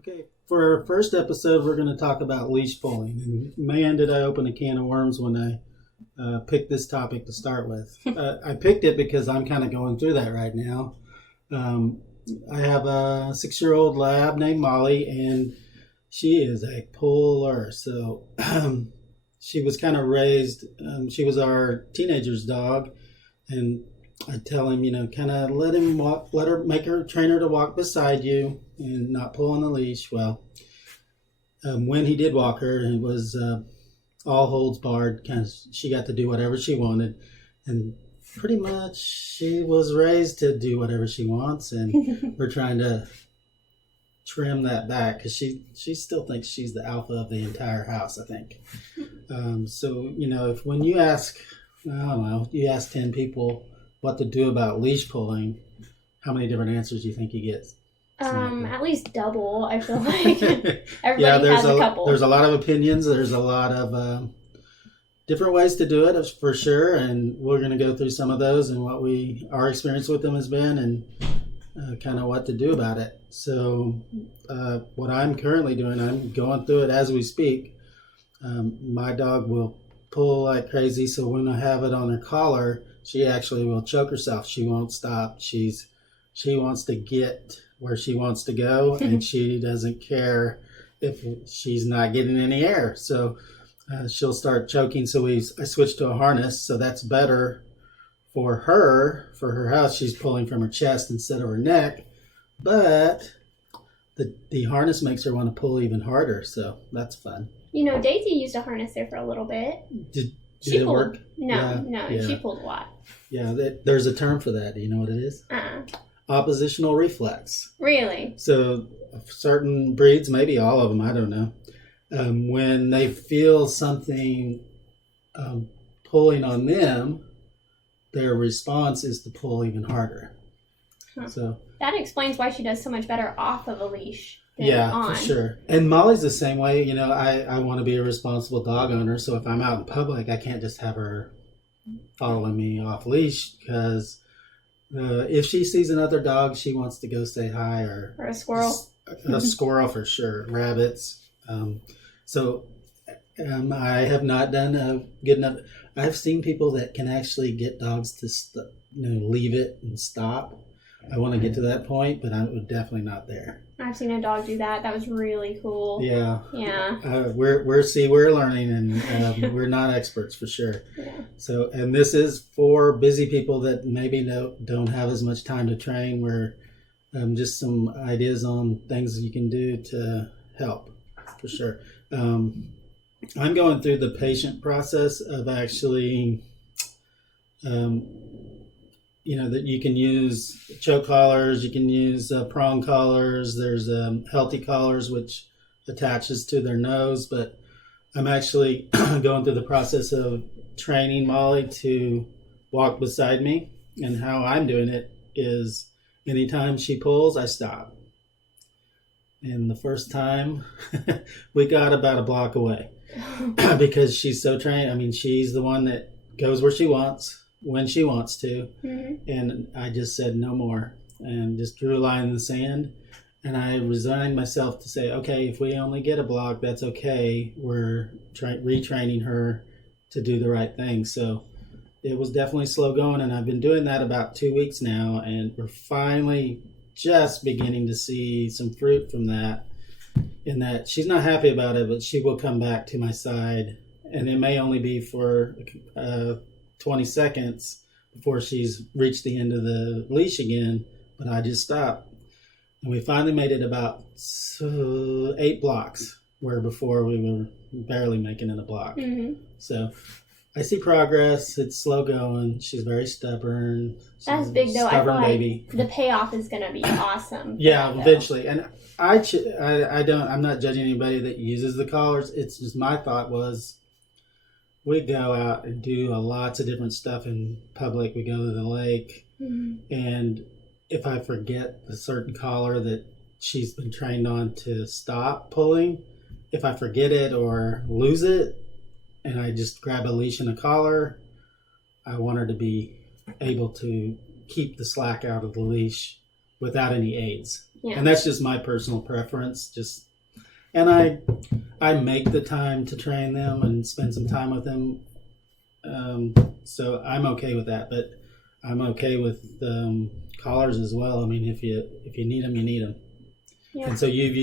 Okay, for our first episode, we're going to talk about leash pulling. And man, did I open a can of worms when I picked this topic to start with. I picked it because I'm kind of going through that right now. Um, I have a 6-year-old lab named Molly, and she is a puller. So she was kind of raised, she was our teenager's dog. And I tell him, kind of let him walk, make her train her to walk beside you and not pull on the leash. Well, when he did walk her, it was all holds barred. Kind of, she got to do whatever she wanted, and pretty much she was raised to do whatever she wants. And we're trying to trim that back because she still thinks she's the alpha of the entire house, I think. So if when you ask, I don't know, you ask 10 people what to do about leash pulling, how many different answers do you think you get? At least double, I feel like. Everybody has a couple. There's a lot of opinions. There's a lot of different ways to do it, for sure. And we're going to go through some of those and what our experience with them has been and kind of what to do about it. So what I'm currently doing, I'm going through it as we speak. My dog will pull like crazy. So when I have it on her collar, she actually will choke herself. She won't stop. She wants to get where she wants to go, and she doesn't care if she's not getting any air. So she'll start choking. So I switched to a harness. So that's better for her house. She's pulling from her chest instead of her neck, but the harness makes her want to pull even harder. So that's fun. Daisy used a harness there for a little bit. Did it work? No, she pulled a lot. Yeah, there's a term for that. Do you know what it is? Oppositional reflex. Really? So certain breeds, maybe all of them, I don't know, when they feel something pulling on them, their response is to pull even harder. Huh. So that explains why she does so much better off of a leash than on. For sure. And Molly's the same way. I want to be a responsible dog owner, so if I'm out in public, I can't just have her following me off leash, because if she sees another dog, she wants to go say hi, or a squirrel. A squirrel for sure. Rabbits. I have not done a good enough. I've seen people that can actually get dogs to leave it and stop. I want to get to that point, but I'm definitely not there. I've seen a dog do that. That was really cool. Yeah. We're learning, and we're not experts for sure. Yeah. So, and this is for busy people that maybe don't have as much time to train. We're just some ideas on things you can do to help, for sure. I'm going through the patient process of actually, that you can use choke collars, you can use prong collars. There's healthy collars, which attaches to their nose. But I'm actually going through the process of training Molly to walk beside me. And how I'm doing it is anytime she pulls, I stop. And the first time, we got about a block away because she's so trained. I mean, she's the one that goes where she wants, when she wants to. Mm-hmm. And I just said no more and just drew a line in the sand. And I resigned myself to say, okay, if we only get a block, that's okay. We're retraining her to do the right thing. So it was definitely slow going. And I've been doing that about 2 weeks now. And we're finally just beginning to see some fruit from that, in that she's not happy about it, but she will come back to my side. And it may only be for 20 seconds before she's reached the end of the leash again, but I just stopped. And we finally made it about 8 blocks, where before we were barely making it a block. Mm-hmm. So I see progress. It's slow going. She's very stubborn. That's big, though. Stubborn I feel baby. Like the payoff is going to be awesome. Yeah, eventually. And I'm not judging anybody that uses the collars. It's just, my thought was, we go out and do lots of different stuff in public. We go to the lake, and if I forget the certain collar that she's been trained on to stop pulling, if I forget it or lose it, and I just grab a leash and a collar, I want her to be able to keep the slack out of the leash without any aids. Yeah. And that's just my personal preference. And I make the time to train them and spend some time with them. So I'm okay with that, but I'm okay with collars as well. I mean, if you need them, you need them. Yeah. And so you've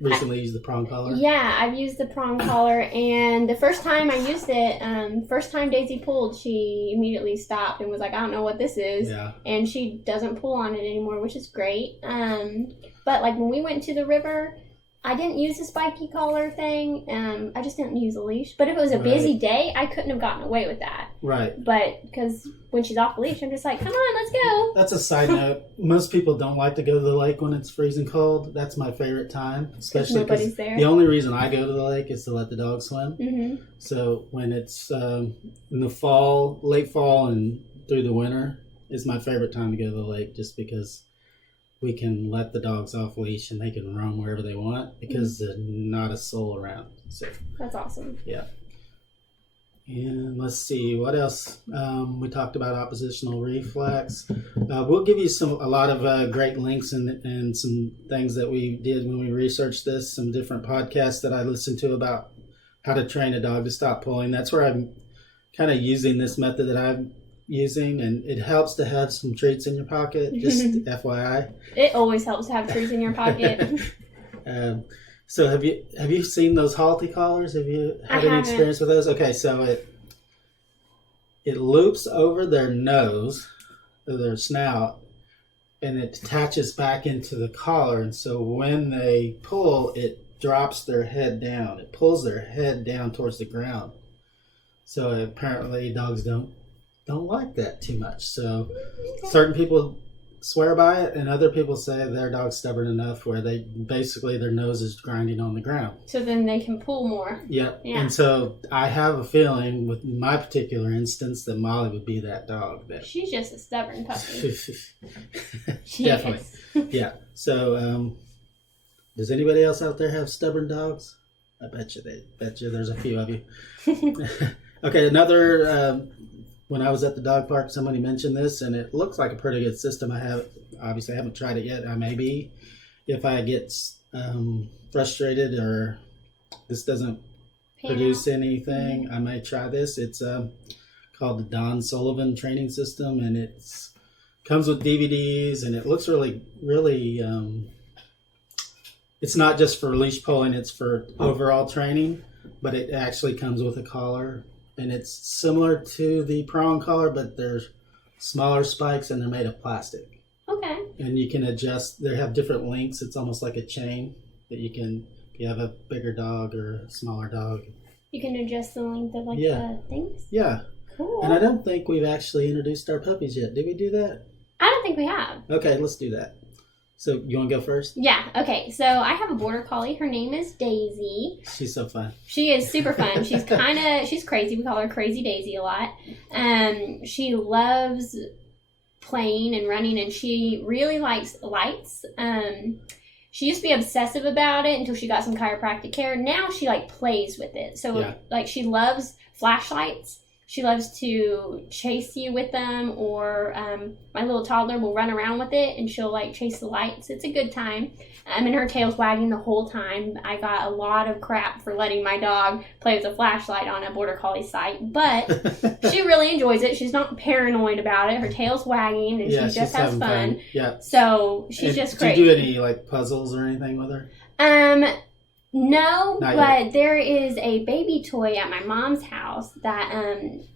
recently used the prong collar? Yeah, I've used the prong collar, and the first time I used it, first time Daisy pulled, she immediately stopped and was like, I don't know what this is. Yeah. And she doesn't pull on it anymore, which is great. But like when we went to the river, I didn't use the spiky collar thing. I just didn't use a leash. But if it was a busy day, I couldn't have gotten away with that. Right. But because when she's off the leash, I'm just like, come on, let's go. That's a side note. Most people don't like to go to the lake when it's freezing cold. That's my favorite time, especially nobody's there. The only reason I go to the lake is to let the dog swim. Mm-hmm. So when it's in the fall, late fall, and through the winter, is my favorite time to go to the lake, just because we can let the dogs off leash and they can roam wherever they want because there's not a soul around. So that's awesome. Yeah. And let's see what else. We talked about oppositional reflex. We'll give you a lot of great links and some things that we did when we researched this. Some different podcasts that I listened to about how to train a dog to stop pulling. That's where I'm kind of using this method that I'm using, and it helps to have some treats in your pocket. Just FYI. It always helps to have treats in your pocket. So have you seen those halty collars? Have you had any experience with those? Okay, so it loops over their nose, or their snout, and it attaches back into the collar. And so when they pull, it drops their head down. It pulls their head down towards the ground. So apparently dogs don't like that too much. So certain people swear by it, and other people say their dog's stubborn enough where their nose is grinding on the ground. So then they can pull more. Yep. Yeah. And so I have a feeling with my particular instance that Molly would be that dog. She's just a stubborn puppy. Definitely. Yeah. So does anybody else out there have stubborn dogs? I bet you there's a few of you. Okay, another when I was at the dog park, somebody mentioned this, and it looks like a pretty good system. I haven't tried it yet. I may be. If I get frustrated or this doesn't produce anything, I may try this. It's called the Don Sullivan training system, and it's comes with DVDs, and it looks really, really. It's not just for leash pulling; it's for overall training. But it actually comes with a collar. And it's similar to the prong collar, but they're smaller spikes and they're made of plastic. Okay. And you can adjust. They have different lengths. It's almost like a chain that you can, if you have a bigger dog or a smaller dog. You can adjust the length of the things? Yeah. Cool. And I don't think we've actually introduced our puppies yet. Did we do that? I don't think we have. Okay, let's do that. So you want to go first? Yeah. Okay. So I have a border collie. Her name is Daisy. She's so fun. She is super fun. She's she's crazy. We call her Crazy Daisy a lot. She loves playing and running, and she really likes lights. She used to be obsessive about it until she got some chiropractic care. Now she plays with it. So she loves flashlights. She loves to chase you with them, or my little toddler will run around with it and she'll chase the lights. It's a good time. And her tail's wagging the whole time. I got a lot of crap for letting my dog play with a flashlight on a border collie site, but she really enjoys it. She's not paranoid about it. Her tail's wagging and she just has fun. Yeah. So she's just great. Do you do any puzzles or anything with her? No, but there is a baby toy at my mom's house that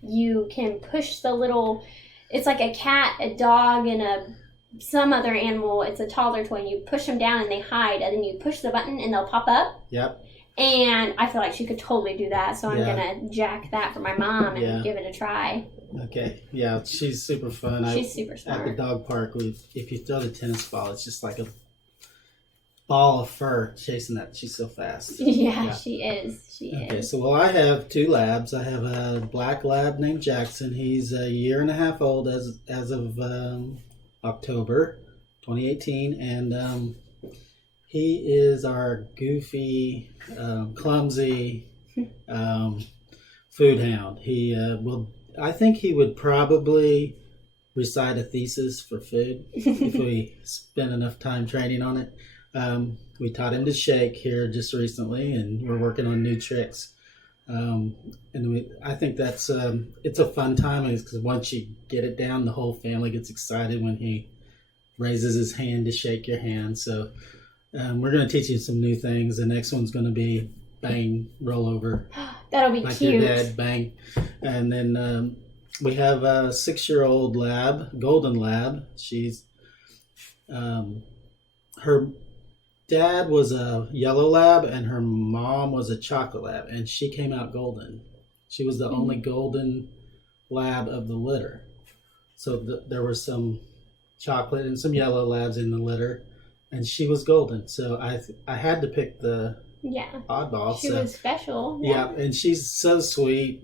you can push the little, it's like a cat, a dog, and some other animal. It's a toddler toy, and you push them down and they hide, and then you push the button and they'll pop up. Yep. And I feel like she could totally do that, so I'm going to jack that for my mom and give it a try. Okay. Yeah, she's super fun. She's super smart. At the dog park, if you throw the tennis ball, it's just like a ball of fur chasing that. She's so fast. Yeah, she is. Okay, so I have two labs. I have a black lab named Jackson. He's a year and a half old as of October 2018, and he is our goofy, clumsy food hound. I think he would probably recite a thesis for food if we spend enough time training on it. We taught him to shake here just recently, and we're working on new tricks. I think that's it's a fun time because once you get it down, the whole family gets excited when he raises his hand to shake your hand. So we're going to teach you some new things. The next one's going to be bang, roll over. That'll be like cute. Your dad, bang. And then we have a 6-year-old lab, golden lab. She's her dad was a yellow lab and her mom was a chocolate lab, and she came out golden. She was the only golden lab of the litter. So there were some chocolate and some yellow labs in the litter, and she was golden. So I had to pick the oddball. She was special. Yeah, and she's so sweet.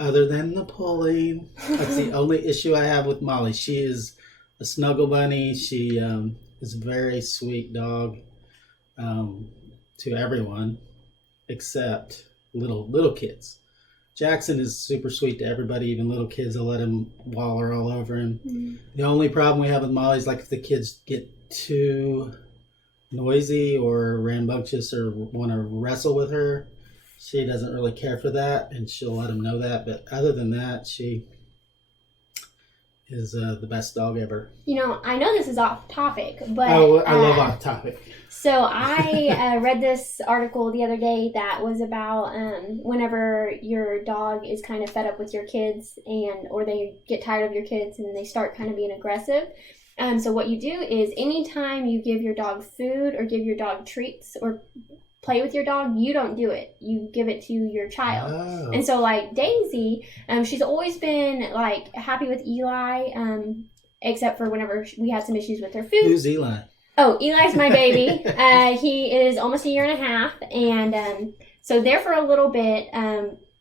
Other than the pulling, that's the only issue I have with Molly. She is a snuggle bunny. She is a very sweet dog to everyone except little kids. Jackson is super sweet to everybody, even little kids. They'll let him waller all over him. Mm-hmm. The only problem we have with Molly is like if the kids get too noisy or rambunctious or want to wrestle with her, she doesn't really care for that, and she'll let them know that. But other than that, she is the best dog ever. You know, I know this is off topic, but I love off topic. So I read this article the other day that was about whenever your dog is kind of fed up with your kids or they get tired of your kids and they start kind of being aggressive. So what you do is anytime you give your dog food or give your dog treats or play with your dog, you don't do it. You give it to your child. Oh. And so like Daisy, she's always been like happy with Eli, except for whenever we had some issues with her food. Who's Eli? Oh, Eli's my baby. He is almost 1.5 years. And so there for a little bit,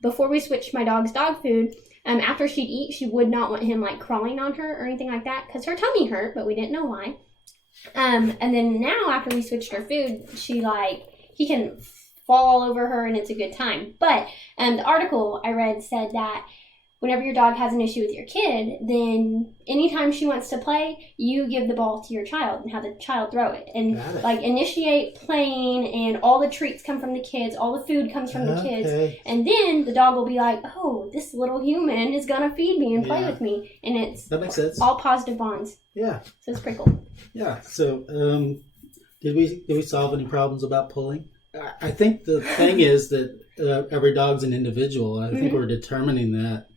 before we switched my dog's dog food, after she'd eat, she would not want him like crawling on her or anything like that because her tummy hurt, but we didn't know why. And then now after we switched her food, he can fall all over her and it's a good time. But the article I read said that whenever your dog has an issue with your kid, then anytime she wants to play, you give the ball to your child and have the child throw it. And like initiate playing, and all the treats come from the kids, all the food comes from the kids. And then the dog will be like, oh, this little human is going to feed me and play with me. And that makes sense. All positive bonds. Yeah. So it's pretty cool. Yeah. So did we solve any problems about pulling? I think the thing is that every dog's an individual. I think we're determining that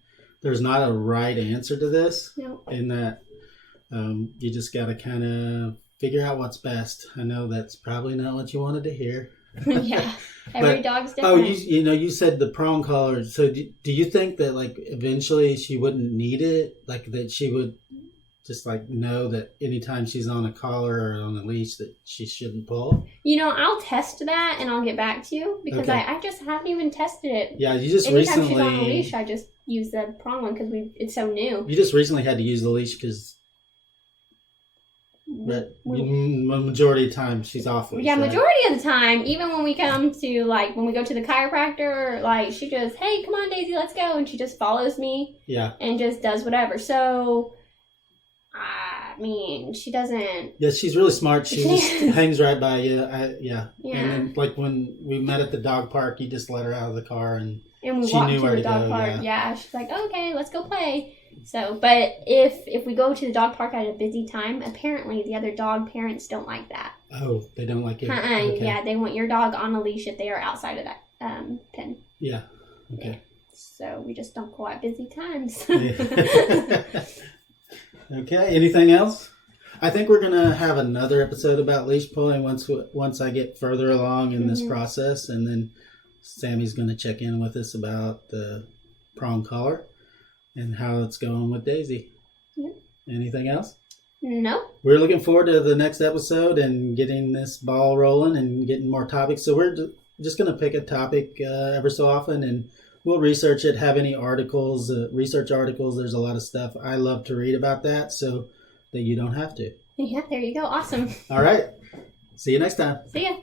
there's not a right answer to this. No. In that you just got to kind of figure out what's best. I know that's probably not what you wanted to hear. Yeah, every dog's different. Oh, you said the prong collar. So do you think that like eventually she wouldn't need it? Like that she would just like know that anytime she's on a collar or on a leash that she shouldn't pull? You know, I'll test that and I'll get back to you because I just haven't even tested it. Yeah, you just anytime recently. Anytime she's on a leash, I just use the prong one because it's so new. You just recently had to use the leash because. But majority of the time she's off leash. Yeah, majority of the time, even when we come to when we go to the chiropractor, she just, hey, come on, Daisy, let's go, and she just follows me. Yeah. And just does whatever. So. I mean, she doesn't. Yeah, she's really smart. She just hangs right by you. Yeah. And then, when we met at the dog park, you just let her out of the car and we walked to the dog park. Yeah, she's like, okay, let's go play. So, but if we go to the dog park at a busy time, apparently the other dog parents don't like that. Oh, they don't like it? Okay. Yeah, they want your dog on a leash if they are outside of that pen. Yeah. Okay. Yeah. So we just don't go at busy times. Okay, anything else? I think we're going to have another episode about leash pulling once I get further along in this process, and then Sammy's going to check in with us about the prong collar and how it's going with Daisy. Yep. Anything else? No. We're looking forward to the next episode and getting this ball rolling and getting more topics. So we're just going to pick a topic ever so often, and we'll research it, have any articles, research articles. There's a lot of stuff. I love to read about that so that you don't have to. Yeah, there you go. Awesome. All right. See you next time. See ya.